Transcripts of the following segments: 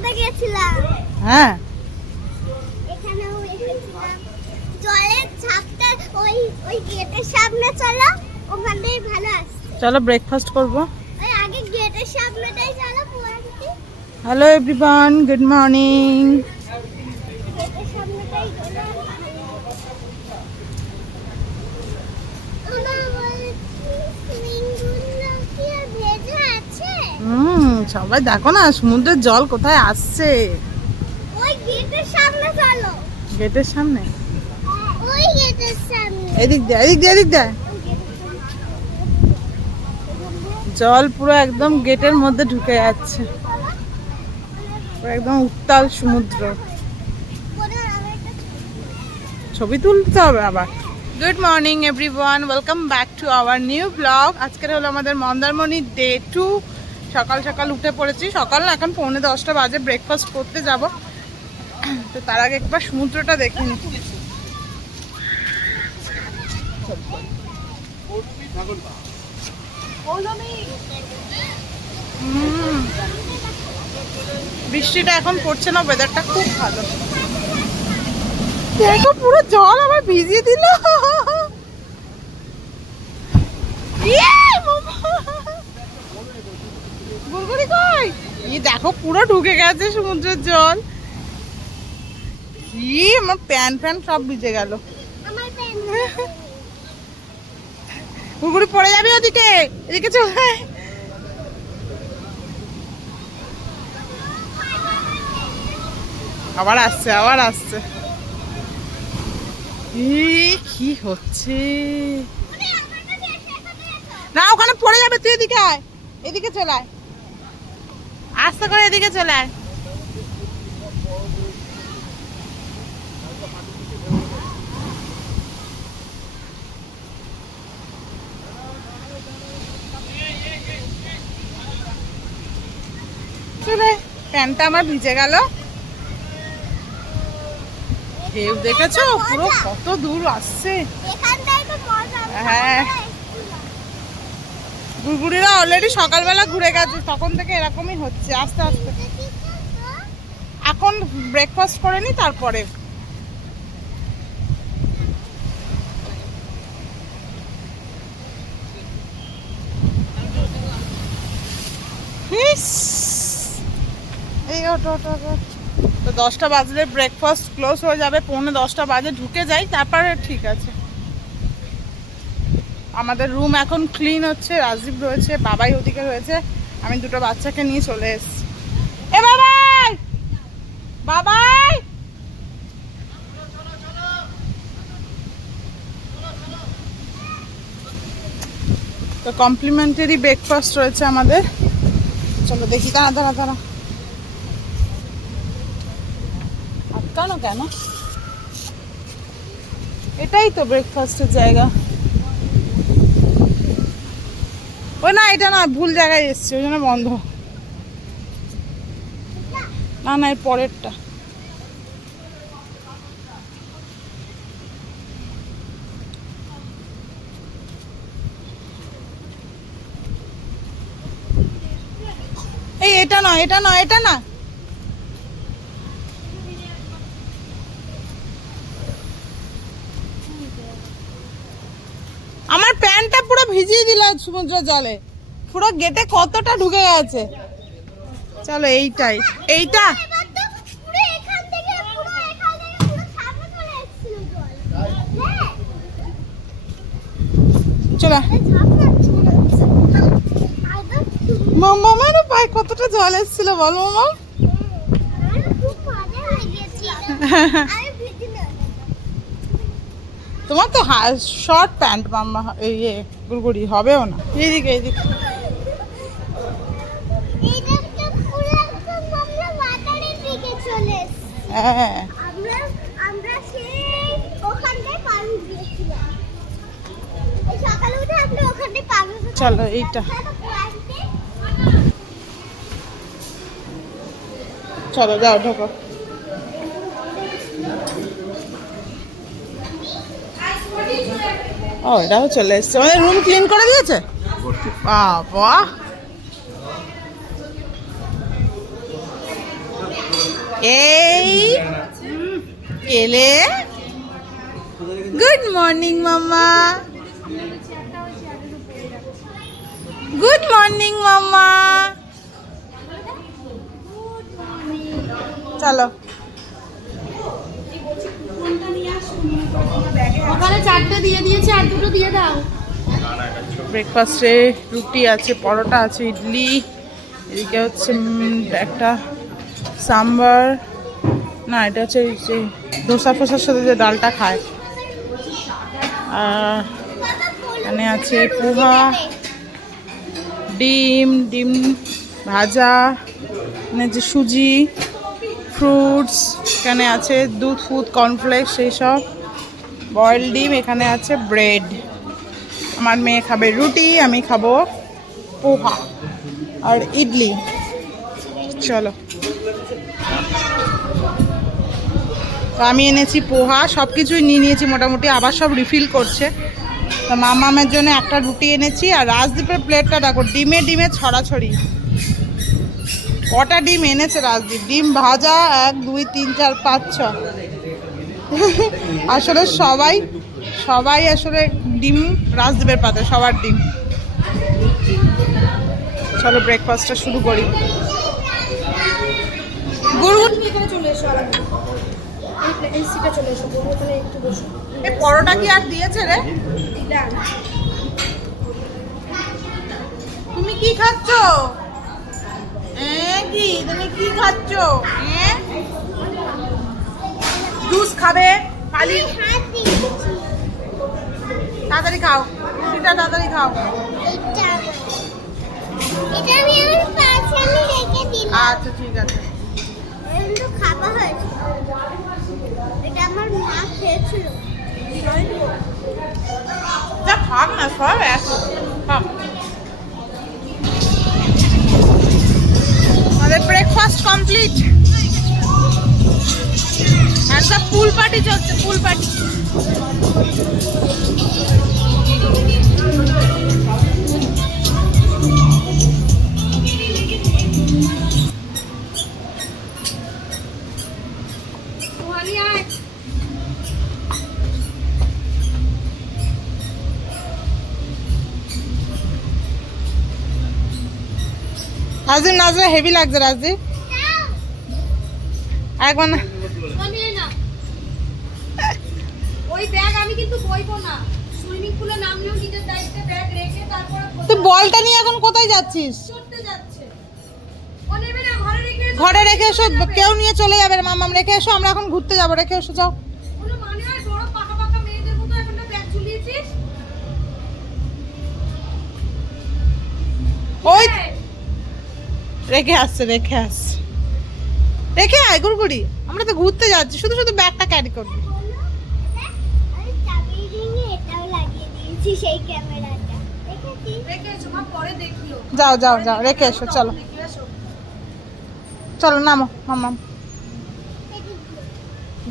সমুদ্রে গেছিলাম। হ্যাঁ এখানেও এসেছিলাম। জলের ঝাপটা ওই ওই গেটের সামনে চলো, ওখানেই ভালো আসছে। চলো ব্রেকফাস্ট করব। ওই আগে গেটের সামনেটাই চলো পুরাটি। Hello everyone, good morning. গেটের সামনেটাই গেলে সবাই দেখো না সমুদ্রের জল কোথায় আসছে। ওই গেটের সামনে চলো। গেটের সামনে? ওই গেটের সামনে। এদিক দিয়ে এদিক দিয়ে এদিক দিয়ে। জল পুরো একদম গেটের মধ্যে ঢুকে যাচ্ছে, পুরো একদম উত্তাল সমুদ্র। ছবি তুলতে হবে আবার। Good morning everyone, welcome back to our new blog. আজকের হলো আমাদের মন্দারমণি ডে 2। সকাল সকাল উঠে পড়েছি, সকাল না এখন 10:45 বাজে। ব্রেকফাস্ট করতে যাব, তো তার আগে একবার সমুদ্রটা দেখে নি। বৃষ্টিটা এখন পড়ছে না, ওয়েদারটা খুব ভালো। দেখো পুরো জল আবার ভিজিয়ে দিল। গুড়গুড়ি কই? দেখো পুরো ঢুকে গেছে সমুদ্রের জল। কি আমার প্যান্ট ফ্যান্ট সব ভিজে গেল। গুড়গুড়ি পড়ে যাবি ওদিকে, এদিকে চলে। আবার আসছে আবার আসছে। কি হচ্ছে না, ওখানে পড়ে যাবে, তুই এদিকে আয়, এদিকে চলে আয়, আস্তে করে এদিকে চলে আয়। চলে, প্যান্টটা আমার ভিজে গেল। ঢেউ দেখেছো পুরো কত দূর আসছে। হ্যাঁ, গুড়গুড়িরা অলরেডি সকালবেলা ঘুরে গেছে, তখন থেকে এরকমই হচ্ছে আস্তে আস্তে। এখন ব্রেকফাস্ট করে নি, তারপরে এই ওটো ওটো ওটো। তো 10টা বাজলে ব্রেকফাস্ট ক্লোজ হয়ে যাবে, 10:45 বাজে ঢুকে যাই, তারপরে ঠিক আছে। আমাদের রুম এখন ক্লিন হচ্ছে, রাজদীপ রয়েছে, বাবাই ওদিকে রয়েছে, আমি দুটো বাচ্চাকে নিয়ে চলে এসেছি। এ বাবাই বাবাই, তো কমপ্লিমেন্টারি ব্রেকফাস্ট রয়েছে আমাদের। চলো দেখি, দাঁড়া দাঁড়া দাঁড়া, আটকানো কেন? এটাই তো ব্রেকফাস্টের জায়গা। ওই না, এটা না, ভুল জায়গায় এসছি, ওই জন্য বন্ধ। না না, এর পরেরটা। এই এটা না, এটা না, এটা না। আমার প্যান্টটা পুরো ভিজিয়ে দিল সমুদ্র জলে, পুরো গেটে কতটা ঢুকে গেছে। চলো এইটাই, এইটা চলো। মামার পায়ে কতটা জল এসেছিল বল মামা। তোমার তো শর্ট প্যান্ট মাম্মা, এই গুড়গুড়ি হবেও না। এইদিকে এইদিকে, হ্যাঁ চলো এইটা, চলো যাও ঢোকো। ও এটাও চলে এসছে, আমাদের রুম ক্লিন করে দিয়েছে। বাবা এই কেলে গুড মর্নিং মামা, গুড মর্নিং মামা। চলো ওখানে 4টে দিয়ে দিয়েছে, আর 2টো দিয়ে দাও। ব্রেকফাস্টে রুটি আছে, পরোটা আছে, ইডলি, এদিকে হচ্ছে একটা সাম্বার, না এটা হচ্ছে যে ধোসা ফোসার সাথে যে ডালটা খায়, আর এখানে আছে পোহা, ডিম ডিম ভাজা, এখানে যে সুজি, ফ্রুটস, এখানে আছে দুধ ফুড কর্নফ্লেক্স সেই সব, বয়েল ডিম, এখানে আছে ব্রেড। আমার মেয়ে খাবে রুটি, আমি খাবো পোহা আর ইডলি। চলো, তো আমি এনেছি পোহা, সব কিছুই নিয়ে নিয়েছি মোটামুটি, আবার সব রিফিল করছে। তো মামামের জন্য একটা রুটি এনেছি, আর রাজদীপের প্লেটটা দেখো ডিমে ডিমে ছড়াছড়ি। কটা ডিম এনেছে রাজদীপ, ডিম ভাজা 1 2 3 4 5 6। আসলে সবাই আসলে ডিম রাজদীপের পাতে, সবার ডিম। চলো ব্রেকফাস্টটা শুরু করি। গুরু এখানে চলে এসো, এই সিটে চলে এসো, ওখানে একটু বসো। এই পরোটা কি আর দিয়েছে রে? তুমি কি খাচ্ছ? কি তুমি কি খাচ্ছ? জুস খাবে খালি? তাড়াতাড়ি খাও, রুটিটা তাড়াতাড়ি খাও। এটা আমি আমার পাশে রেখে দিলাম। আচ্ছা ঠিক আছে। কিন্তু খাওয়া হয়েছে, এটা আমার মা খেয়েছিল। যা খাক না, সব এক খাক। আমাদের ব্রেকফাস্ট কমপ্লিট, একটা পুল পার্টি চলছে, পুল পার্টি। রাজদীপ নাচলে হেভি লাগছে রাজদীপ, একবার না। ওই ব্যাগ আমি কিন্তু বইবো না, সুইমিং পুলে নামলেও নিজের দায়িত্বে ব্যাগ রেখে তারপরে তুই বলটা নিয়ে এখন কোথায় যাচ্ছিস? ছুটতে যাচ্ছে। ও নেবে না, ঘরে রেখে এসো। ঘরে রেখে এসো, কেউ নিয়ে চলে যাবে না। মামাম রেখে এসো, আমরা এখন ঘুরতে যাবো, রেখে এসো যাও। কোনো মানে হয় বড় পাকা পাকা মেয়েদের মতো এখনটা ব্যাগ ঝুলিয়েছিস? ওই রেখে আসছে, রেখে আসছে, রেখে আয় গুড়গুড়ি, আমরা তো ঘুরতে যাচ্ছি, শুধু শুধু ব্যাগটা ক্যারি করবি। আমি চাবি রিংয়ে এটাও লাগিয়ে দিয়েছি, সেই ক্যামেরাটা দেখেছি। রেখে এসো, মা পরে দেখিও। যাও যাও যাও, রেখে এসো, চলো দেখে এসো। চলো নামো মামাম,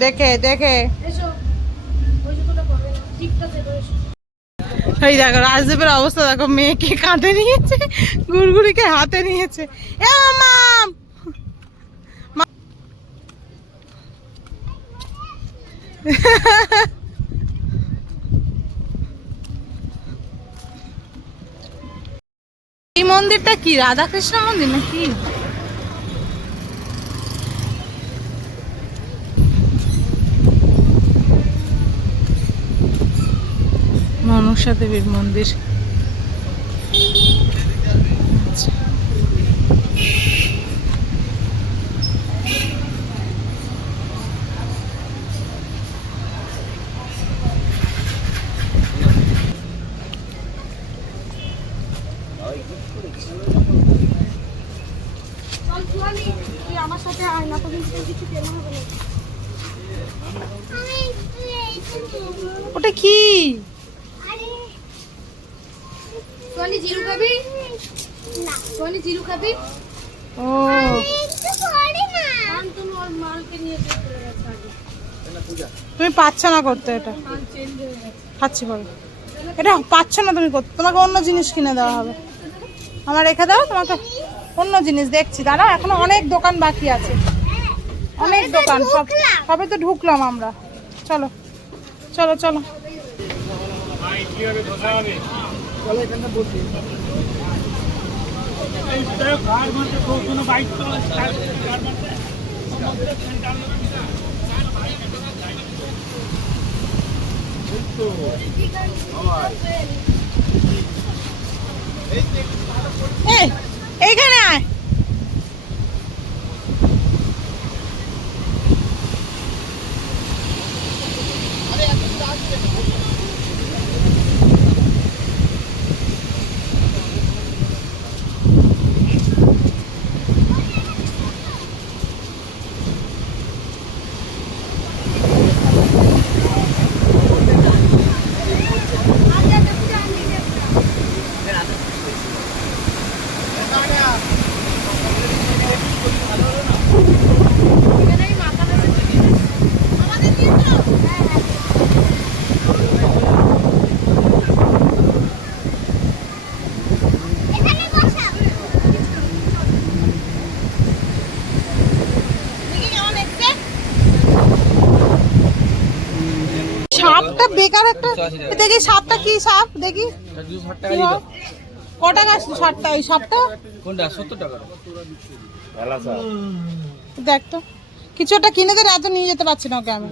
দেখে দেখে। এসো, ওই জুতোটা পরবে না, টিপটা দেবো। এসো। এই দেখো রাজদীপের অবস্থা দেখো, মেয়েকে কাঁধে নিয়েছে, গুড়গুড়িকে হাতে নিয়েছে। এ মামাম, এই মন্দিরটা কি রাধাকৃষ্ণ মন্দির নাকি? মনসা দেবীর মন্দির। আচ্ছা। চল চুয়ালি, তুই আমার সাথে আয় না, তো কিন্তু কিছু কেনা হবে না। আমি একটু এইটা নেবো। ওটা কি? আরে সোয়ালি জিরু খাবি? না, সোয়ালি জিরু খাবি? ও আমি একটু পরে না। শান্তনু ওর মালকে নিয়ে চলে গেছে আগে। তুমি পাচ্ছ না করতে, এটা মাল চেঞ্জ হয়ে গেছে। খাচ্ছি বলো, এটা পাচ্ছ না তুমি করতে, তোমাকে অন্য জিনিস কিনে দেওয়া হবে। আমার রেখে দাও, তোমাকে অন্য জিনিস দেখছি, দাঁড়াও, এখনো অনেক দোকান বাকি আছে। অনেক সবে তো দোকান, ঢুকলাম। সবে তো ঢুকলাম আমরা। চলো চলো চলো। এই, এইখানে আয়। এখানে বসাও। সাপটা বেকার একটা। দেখি সাপটা কি সাপ দেখি। কি হয়? কটা গাছ সাপটা? ওই সাপটা কোনটা 70 টাকা? দেখ তো, কিছু একটা কিনে দে, এত নিয়ে যেতে পারছি না ওকে আমি।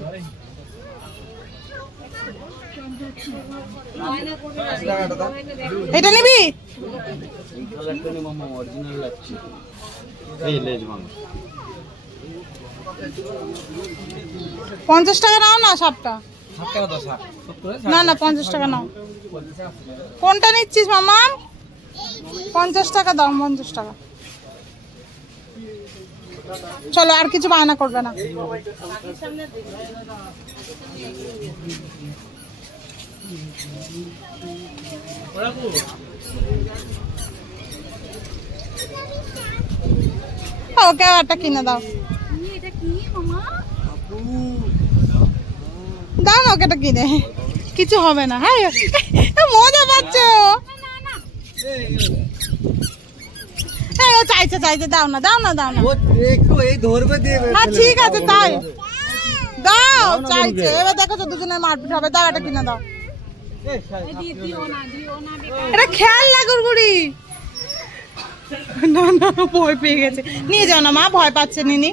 এটা নিবি? অরিজিনাল লাগছে এই লেজ মাংস 50 টাকা নাও না সাপটা। 60 টাকা দাও। 70 না না 50 টাকা নাও। কোনটা নিচ্ছিস মামা? 50 টাকা দাও, 50 টাকা। চলো, আর কিছু বায়না করবে না। ওকে একটা কিনে দাও। দাও না ওকে একটা কিনে, কিছু হবে না। হ্যাঁ মজা পাচ্ছ? ও চাইছে চাইছে, দাও না দাও না দাও না। ও একটু এই ধরবে দিয়ে হ্যাঁ ঠিক আছে তাই দাও। চাইছে, এবার দেখো তো দুজনের মারপিট হবে। দাও এটা কিনে দাও। এটা খেয়াল লাগুর গুড়ি। না না ভয় পেয়ে গেছে। নিয়ে যাও না মা, ভয় পাচ্ছে নিনি।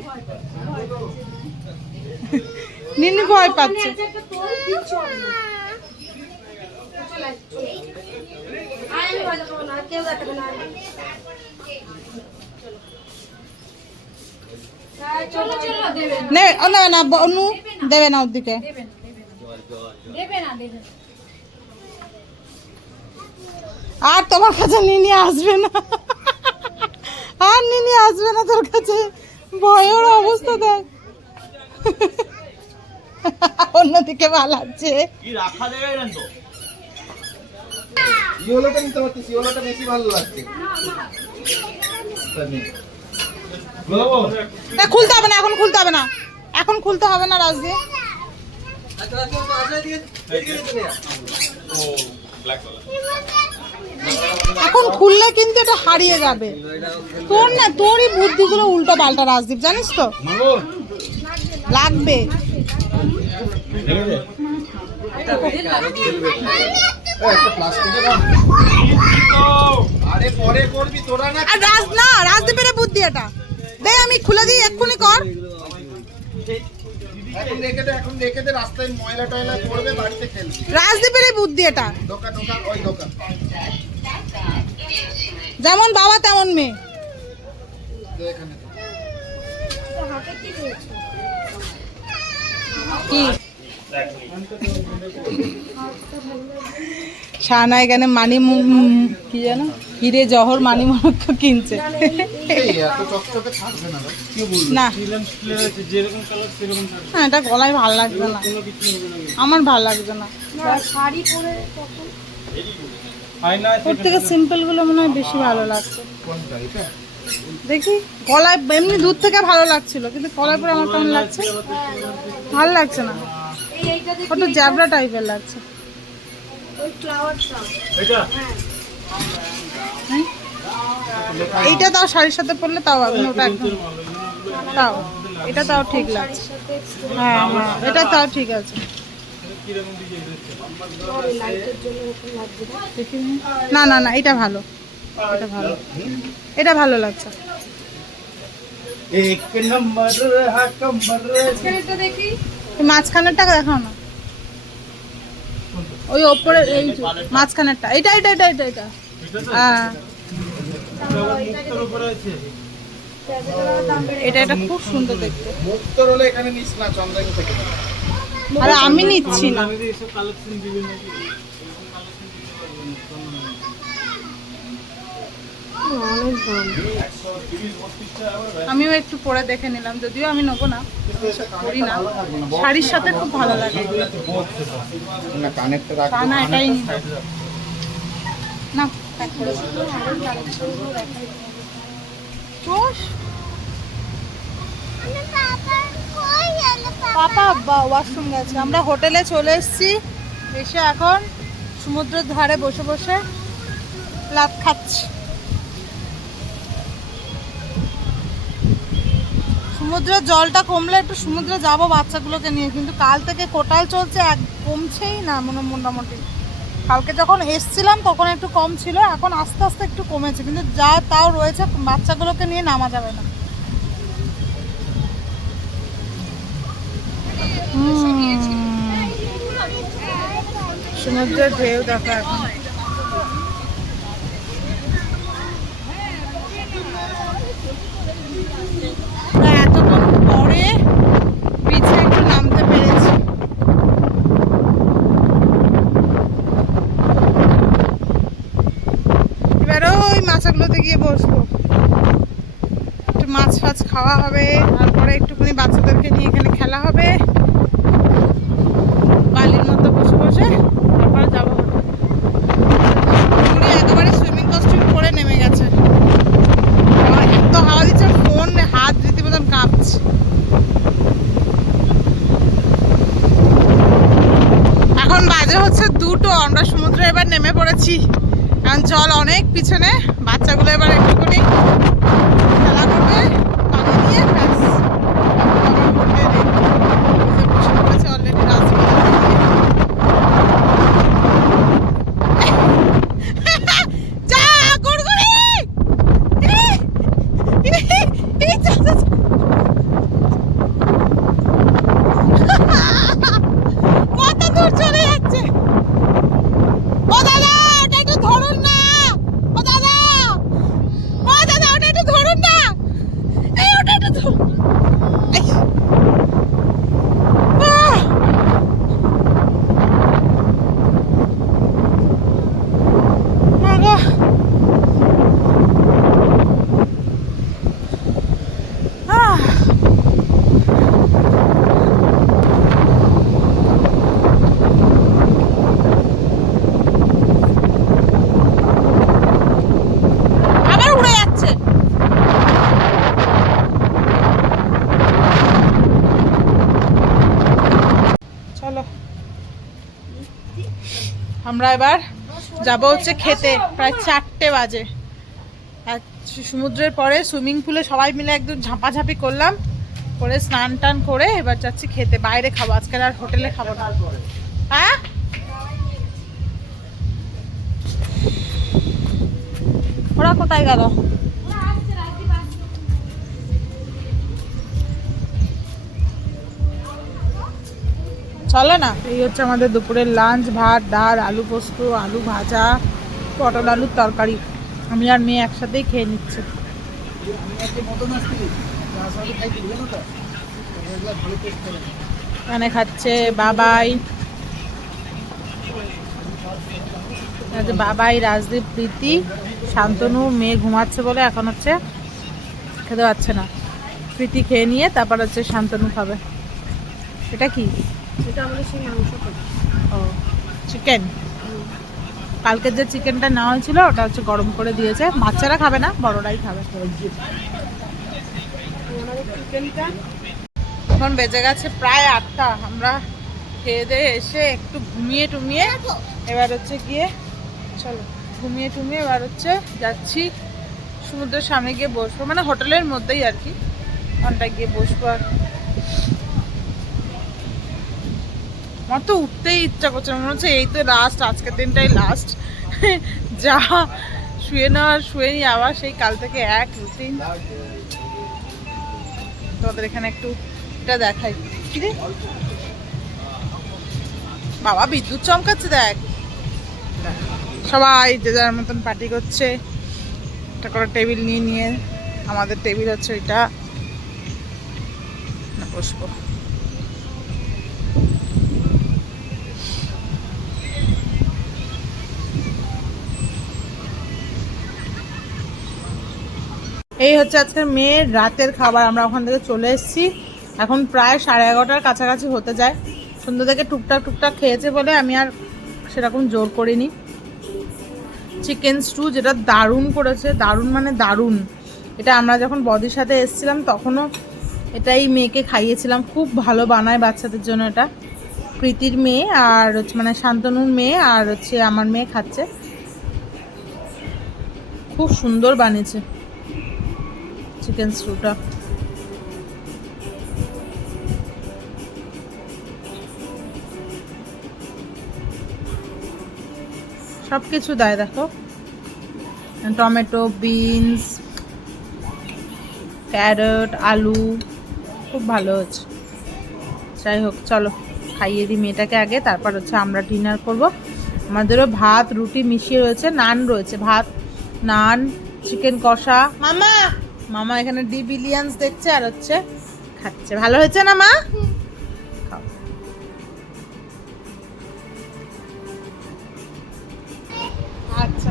নিনি ভয় পাচ্ছে। নেবে ও নেবে না, অনু দেবে না ওর দিকে। আর তোমার কাছে নিনি আসবে না, আর নিনি আসবে না তোর কাছে। ভয়ের অবস্থা দেখ, অন্যদিকে পালাচ্ছে। ইওলোটা নিতে পারতিস, ইওলোটা বেশি ভালো লাগছে। না খুলতে হবে না, এখন খুলতে হবে না, এখন খুলতে হবে না রাজ দিয়ে। এখন খুললে কিন্তু এটা হারিয়ে যাবে। তোর না, তোরই বুদ্ধিগুলো উল্টো পাল্টা রাজদীপ, জানিস তো। লাগবে। আর রাজ না, রাজদীপের বুদ্ধি এটা। দেখ আমি খুলে দিই, এক্ষুনি কর। এখন রেখে দে, রাস্তায় ময়লা টয়লা পড়বে, বাড়িতে খেলবি। রাজদীপের বুদ্ধি এটা। দোকান ওই দোকান। যেমন বাবা তেমন মেয়ে। এখানে কি শানা এখানে মানি কি জানো, হিরে জহর মানি মরক্কো কিনছে। এত চকচকে থাকবে না ভাই, কি বলবো? না না, এটা গলায় ভালো লাগবে না, আমার ভালো লাগবে না। শাড়ি পরে ওর থেকে সিম্পল গুলো মনে হয় বেশি ভালো লাগছে। কোনটা এটা? দেখি গলায় এমনি দূর থেকে ভালো লাগছিল, কিন্তু গলায় পরে আমার কেমন লাগছে, ভালো লাগছে না। এইটা দেখি, ওটা জ্যাবরা টাইপের লাগছে। ওই ফ্লাওয়ারটা এইটা তাও শাড়ির সাথে পরলে তাও হবে, ওটা একদম তাও এটা তাও ঠিক লাগছে। হ্যাঁ হ্যাঁ, এটা তাও ঠিক আছে। দেখি না না না, এটা ভালো, এটা ভালো, এটা ভালো লাগছে। এক নম্বর হাকম্বর এটা দেখি এই মাঝখানেরটা দেখাও না, ওই ওপরে এই যে মাঝখানেরটা, এটা এটা এটা এটা এটা হ্যাঁ, এটা এটা খুব সুন্দর দেখতে। মুক্তর হলে এখানে নিস না, চন্দ্রাঙ্গ থেকে আরে আমি নিচ্ছি না, আমিও একটু পরে দেখে নিলাম, যদিও আমি নেবো না, করি না, শাড়ির সাথে খুব ভালো লাগে। না কানেরটা তা রাখবো না, এটাই নিব না, প্যাক করে তোষ। পাপা ওয়াশরুম গেছে। আমরা হোটেলে চলে এসেছি, এসে এখন সমুদ্রের ধারে বসে বসে লাত খাচ্ছি। সমুদ্রের জলটা কমলে একটু সমুদ্রে যাবো বাচ্চাগুলোকে নিয়ে, কিন্তু কাল থেকে কোটাল চলছে, এক কমছেই না মোটামুটি। কালকে যখন এসছিলাম তখন একটু কম ছিল, এখন আস্তে আস্তে একটু কমেছে, কিন্তু যা তাও রয়েছে, বাচ্চাগুলোকে নিয়ে নামা যাবে না। সমুদ্রের ঢেউ দেখো এখন। এতক্ষণ পরে বিচে একটু নামতে পেরেছি। এবারও ওই মাছগুলোতে গিয়ে বসবো, একটু মাছ ফাছ খাওয়া হবে, তারপরে একটুখানি বাচ্চাদেরকে নিয়ে এখানে খেলা হবে, বালির মধ্যে বসে বসে তারপরে যাবো। একেবারে সুইমিং কস্টিউম পরে নেমে গেছে, এত হাওয়া দিচ্ছে, ফোন হাত রীতিমতন কাঁপছে। এখন বাজে হচ্ছে 2টো, আমরা সমুদ্রে এবার নেমে পড়েছি, কারণ জল অনেক পিছনে, বাচ্চাগুলো এবার একটুখানি খেলা করবে পানি নিয়ে, ব্যাস বসে পড়েছে অলরেডি রাজবাড়ি। যা গুড়গুড়ি, কত দূর চলে যাচ্ছে। ও দাদা ওটা একটু ধরুন না, ও দাদা, ও দাদা ওটা একটু ধরুন না, এই ওটা একটু ধরুন। এই। আহ! আগো। আহ! আবার উড়ে যাচ্ছে। চলো আমরা এবার যাব হচ্ছে খেতে, প্রায় 4টে বাজে। আর সমুদ্রের পরে সুইমিং পুলে সবাই মিলে একদম ঝাঁপাঝাঁপি করলাম, করে স্নান টান করে এবার যাচ্ছি খেতে। বাইরে খাবো আজকে, আর হোটেলে খাবো না। হ্যাঁ ওরা কোথায় গেল? চলে না। এই হচ্ছে আমাদের দুপুরের লাঞ্চ, ভাত ডাল আলু পোস্ত আলু ভাজা পটল আলুর তরকারি। আমি আর মেয়ে একসাথেই খেয়ে নিচ্ছি। এখানে খাচ্ছে বাবাই, বাবাই, রাজদীপ, প্রীতি, শান্তনু। মেয়ে ঘুমাচ্ছে বলে এখন হচ্ছে খেতে পাচ্ছে না। প্রীতি খেয়ে নিয়ে তারপর হচ্ছে শান্তনু খাবে। এটা কি? এটা আমাদের সেই মাংস। ও চিকেন, কালকের যে চিকেনটা নেওয়া হয়েছিল ওটা হচ্ছে গরম করে দিয়েছে। বাচ্চারা খাবে না, বড়রাই খাবে। এখন বেজে গেছে প্রায় 8টা। আমরা খেয়ে দিয়ে এসে একটু ঘুমিয়ে টুমিয়ে এবার হচ্ছে গিয়ে, চলো ঘুমিয়ে টুমিয়ে এবার হচ্ছে যাচ্ছি সমুদ্রের সামনে গিয়ে বসবো, মানে হোটেলের মধ্যেই আর কি। ওখানটায় গিয়ে বসবো। আর আমার তো উঠতেই ইচ্ছা করছে, মনে হচ্ছে এই তো লাস্ট, আজকের দিনটাই লাস্ট। যা শুয়ে নেওয়ার শুয়ে নি, আবার সেই কাল থেকে এক রুটিন। তোমাদের এখানে একটু এটা দেখাই। কি রে বাবা, বিদ্যুৎ চমকাচ্ছে দেখ। সবাই যে যার মতন পার্টি করছে, একটা করে টেবিল নিয়ে নিয়ে। আমাদের টেবিল হচ্ছে ওইটা, বসবো। এই হচ্ছে আজকে মেয়ের রাতের খাবার। আমরা ওখান থেকে চলে এসেছি, এখন প্রায় 11:30 কাছাকাছি হতে যায়। সন্ধ্যা থেকে টুকটাক টুকটাক খেয়েছে বলে আমি আর সেরকম জোর করিনি। চিকেন স্টু, যেটা দারুণ করেছে, দারুণ মানে দারুণ। এটা আমরা যখন বদির সাথে এসেছিলাম তখনও এটাই মেয়েকে খাইয়েছিলাম। খুব ভালো বানায় বাচ্চাদের জন্য এটা। প্রীতির মেয়ে আর হচ্ছে মানে শান্তনুর মেয়ে আর হচ্ছে আমার মেয়ে খাচ্ছে। খুব সুন্দর বানিয়েছে চিকেন স্টুটা। সব কিছু দেয় দেখো, টমেটো, বিনস, ক্যারট, আলু, খুব ভালো হচ্ছে। যাই হোক, চলো খাইয়ে দিই মেয়েটাকে আগে, তারপর হচ্ছে আমরা ডিনার করব। আমাদেরও ভাত রুটি মিশিয়ে রয়েছে, নান রয়েছে, ভাত, নান, চিকেন কষা। মামা মামা এখানে ডি বিলিয়ন্স দেখছে আর হচ্ছে খাচ্ছে। ভালো হয়েছে না মা? খাও। আচ্ছা,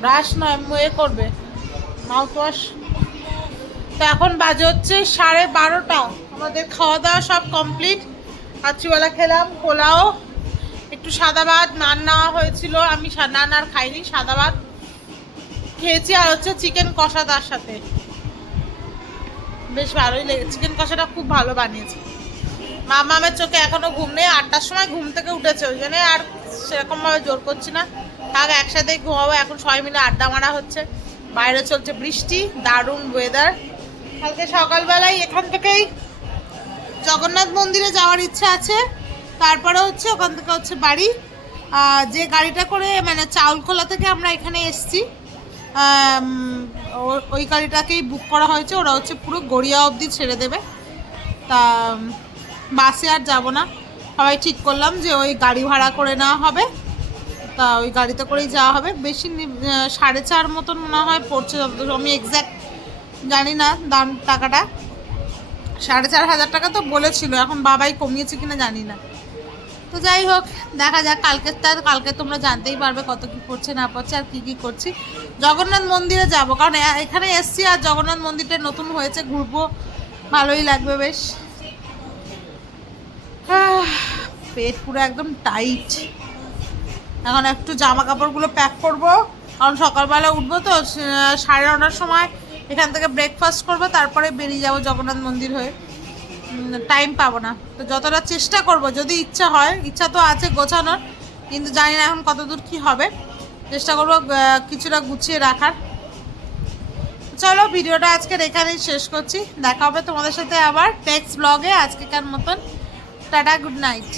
ব্রাশ নয়, এ করবে মাউথ ওয়াশ। তো এখন বাজে হচ্ছে 12:30। আমাদের খাওয়া দাওয়া সব কমপ্লিট। রাত্রিবেলা খেলাম পোলাও, একটু সাদা ভাত, নান নেওয়া হয়েছিল। আমি নান আর খাইনি, সাদা ভাত খেয়েছি আর হচ্ছে চিকেন কষা তার সাথে। বেশ ভালোই লেগেছে, চিকেন কষাটা খুব ভালো বানিয়েছে। মামামের চোখে এখনো ঘুম নেই, 8টার সময় ঘুম থেকে উঠেছে, ওই জন্য আর সেরকমভাবে জোর করছি না। থাক, একসাথেই ঘুমাবো। এখন সবাই মিলে আড্ডা মারা হচ্ছে। বাইরে চলছে বৃষ্টি, দারুণ ওয়েদার। কালকে সকালবেলায় এখান থেকেই জগন্নাথ মন্দিরে যাওয়ার ইচ্ছা আছে, তারপরে হচ্ছে ওখান থেকে হচ্ছে বাড়ি। যে গাড়িটা করে মানে চাউলখোলা থেকে আমরা এখানে এসছি, ওই গাড়িটাকেই বুক করা হয়েছে। ওরা হচ্ছে পুরো গড়িয়া অবধি ছেড়ে দেবে। তা বাসে আর যাব না, সবাই ঠিক করলাম যে ওই গাড়ি ভাড়া করে নেওয়া হবে। তা ওই গাড়িতে করেই যাওয়া হবে। বেশি 4.5 মতন মনে হয় পড়ছে, আমি এক্স্যাক্ট জানি না দাম। টাকাটা 4,500 টাকা তো বলেছিল, এখন বাবাই কমিয়েছে কিনা জানি না। তো যাই হোক, দেখা যাক। কালকে তোমরা জানতেই পারবে কত কি পড়ছে না পড়ছে আর কি কি করছি। জগন্নাথ মন্দিরে যাব, কারণ এখানে এসছি আর জগন্নাথ মন্দিরটা নতুন হয়েছে, ঘুরবো, ভালোই লাগবে বেশ। পেট পুরো একদম টাইট। এখন একটু জামা কাপড়গুলো প্যাক করব, কারণ সকালবেলা উঠবো তো 9:30টার সময় এখান থেকে ব্রেকফাস্ট করবো, তারপরে বেরিয়ে যাব জগন্নাথ মন্দির হয়ে। টাইম পাবো না, তো যতটা চেষ্টা করব, যদি ইচ্ছা হয়, ইচ্ছা তো আছে গোছানোর, কিন্তু জানি না এখন কতদূর কি হবে। চেষ্টা করব কিছুটা গুছিয়ে রাখার। চলো, ভিডিওটা আজকের এখানেই শেষ করছি। দেখা হবে তোমাদের সাথে আবার নেক্সট ব্লগে। আজকেকার মতন টাটা, গুড নাইট।